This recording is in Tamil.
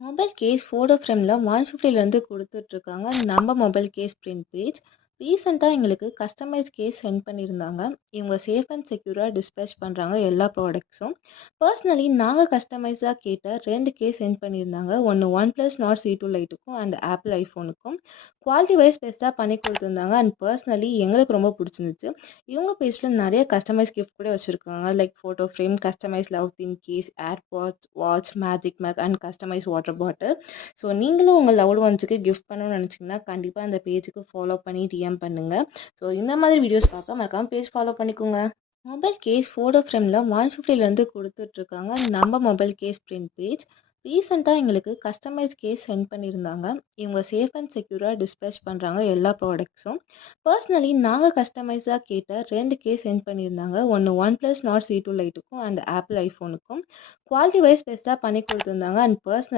மொபைல் கேஸ் ஃபோட்டோ ஃப்ரேம்ல 150லேருந்து குடுத்துட்ருக்காங்க. நம்ம மொபைல் கேஸ் பிரிண்ட் பேஜ். ரீசென்ட்டா எங்களுக்கு கஸ்டமைஸ் கேஸ் சென்ட் பண்ணியிருந்தாங்க. இவங்க சேஃப் அண்ட் செக்யூரா டிஸ்பேட்ச் பண்றாங்க எல்லா ப்ராடக்ட்ஸும். பர்சனலி நாங்க கஸ்டமைஸா கேட்ட 2 கேஸ் சென்ட் பண்ணியிருந்தாங்க. ஒண்ணு OnePlus Nord C2 Liteக்கும் அண்ட் Apple iPhoneக்கும். குவாலிட்டி வைஸ் பெஸ்ட்டா பண்ணி குடுத்துருந்தாங்க. அண்ட் பர்சனலி எங்களுக்கு ரொம்ப புடிச்சிருந்துச்சு. இவங்க பேஜ்ல நெறைய கஸ்டமைஸ் கிஃப்ட் கூட வச்சிருக்காங்க. Like photo frame, customize love theme case, airpods, watch, magic mug and customize water bottle. So நீங்களும் உங்க லவ்ட் ஒன்ஸுக்கு கிஃப்ட் பண்ணணும்னு நெனச்சீங்கன்னா, கண்டிப்பா அந்த பேஜுக்கு ஃபாலோ பண்ணி டிஎம் பண்ணுங்க. ஸோ இந்த மாதிரி வீடியோஸ் பார்க்க மறக்காம பேஜ் ஃபாலோ பண்ணிக்கோங்க. மொபைல் கேஸ் ஃபோட்டோ ஃப்ரேம்ல 150லேருந்து குடுத்துட்ருக்காங்க. நம்ம மொபைல் கேஸ் பிரிண்ட் பேஜ். ரீசென்ட்டா எங்களுக்கு கஸ்டமைஸ் கேஸ் சென்ட் பண்ணியிருந்தாங்க. இவங்க சேஃப் அண்ட் செக்யூரா டிஸ்பேட்ச் பண்றாங்க எல்லா ப்ராடக்ட்ஸும். பர்சனலி நாங்க கஸ்டமைஸா கேட்ட 2 கேஸ் சென்ட் பண்ணியிருந்தாங்க. ஒண்ணு OnePlus Nord C2 Liteக்கும் அண்ட் Apple iPhoneக்கும். குவாலிட்டி வைஸ் பெஸ்ட்டா பண்ணி குடுத்துருந்தாங்க. And personally